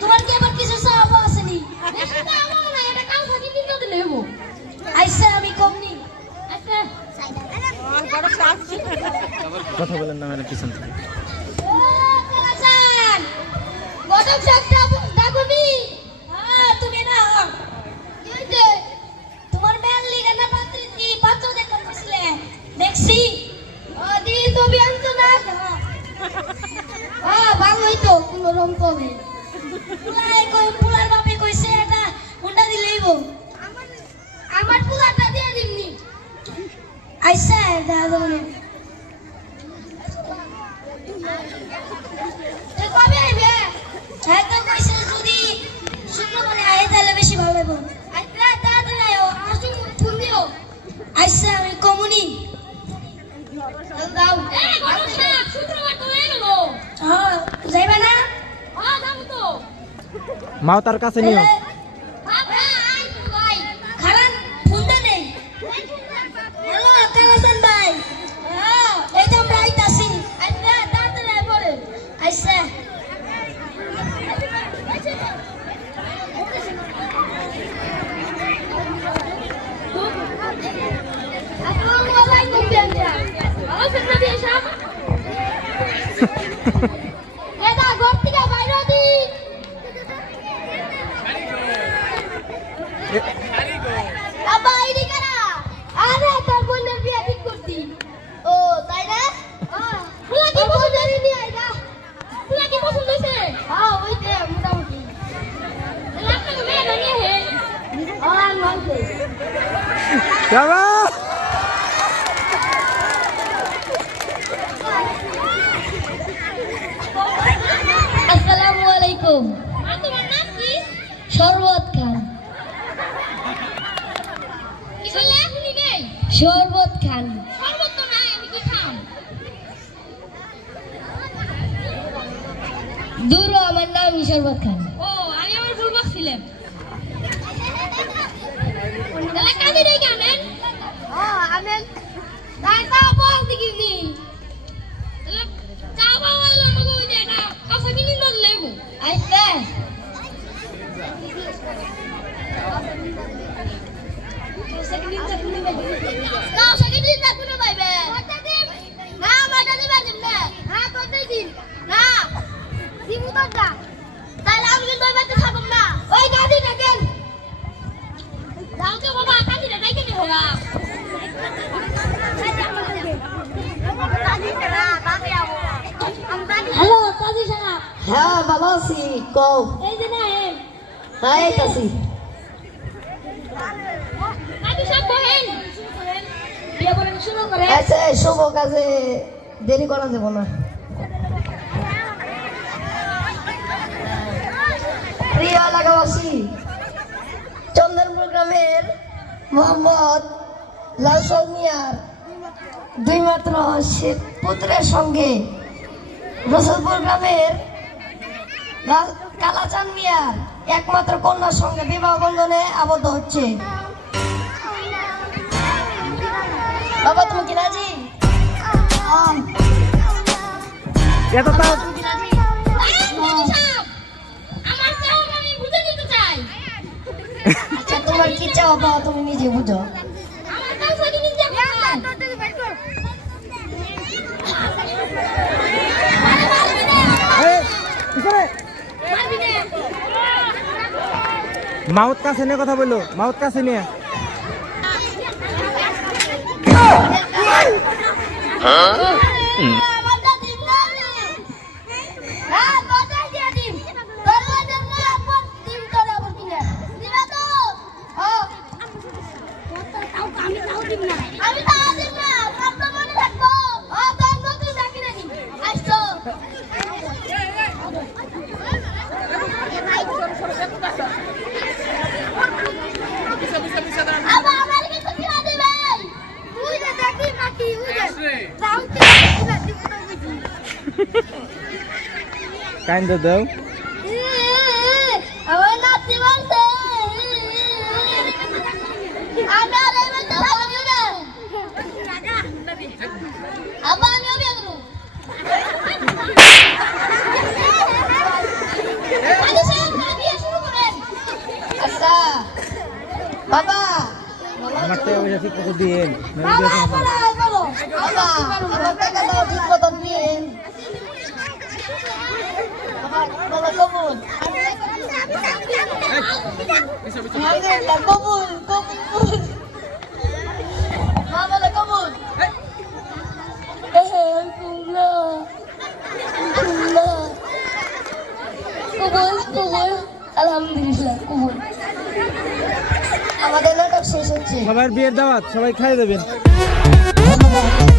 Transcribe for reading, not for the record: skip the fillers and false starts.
তোমার কি আবার কিছু চাওয়া আসেনি? আইসা আমি কমনি কথা বলেন না মানে পিছন থেকে তুমি না তোমার মেয়ের লিগে না পাত্র দেখতে বসলে দেখছি ছবি আনছো না ভালোই তো কোনো রম কবে পুলার বাপে কইছে এটা হুন্ডা দিলেইব আমার পুলাটা দিয়ে দিমনি আইসা দাদা কবে আইবে হ্যাঁ তো কইছে যদি শুক্রবারে আয় তাহলে বেশি ভালো হবে আইতা তাড়াতাড়ি আয়ো আসুন ফোন দিও আইসা আমি কমুনি দাও শুক্রবার তো এলো হ্যাঁ যাইবা না হ্যাঁ যাবো তো মাও তার কাছে নিও খারাপ ফোন দে নেই হ্যালো কালাসান ভাই হ্যাঁ এই তো আমরা আইতাছি আইতা তাড়াতাড়ি আয় পড়ে আইসা আসসালামু আলাইকুম তোমার নাম কি শরবত খান কি বললে শুনি নেই শরবত খান শরবত তো নাই আমি কি খাম দূর আমার নাম শরবত খান ও আমি আমার ভুল বলছিলাম তাহলে কাঁদি নেই কেমন ও আমেন তাই তা বল দিকিনি তাহলে চা বাবা লোক ওই দে না কফি মিনি নল লেবু আইতে হ্যালো কাজী সাহেব হ্যাঁ ভালো আছি কও এই যে না হ্যাঁ আইতাছি কাজী সাহেব বহেন বিয়ে বলে শুরু করে আচ্ছা শুভ কাজে দেরি করা যাব না প্রিয় এলাকাবাসী চন্দনপুর গ্রামের মোহাম্মদ লালসাল মিয়ার দুই মাত্র পুত্রের সঙ্গে রসুলপুর গ্রামের কালাচান মিয়ার একমাত্র কন্যার সঙ্গে বিবাহ বন্ধনে আবদ্ধ হচ্ছে। বাবা তুমি কি রাজি? এত তাও আচ্ছা তোমার কি চাও বাবা তুমি নিজে বুঝো। মাউথ কাছে নিয়ে কথা বললো মাউথ কাছে নিয়ে Zaute! কাইন্দ দাও। আমার নাতি বলছে আমি আর এই মতো ভাবিও না আব্বা আমিও বিয়ে করবো আগে সাহেব বিয়ে শুরু করেন আচ্ছা বাবা আমার টাকা পয়সা ঠিক মতো দিয়েন। বাবা বলো বাবা আমার টাকা দাও ঠিক মতন দিন বাবা কবুল আলহামদুলিল্লাহ কবুল কবুল মা বলে কবুল আলহামদুলিল্লাহ কবুল আমাদের নাটক শেষ হচ্ছে সবার বিয়ের দাওয়াত সবাই খাই দেবেন। ধন্যবাদ।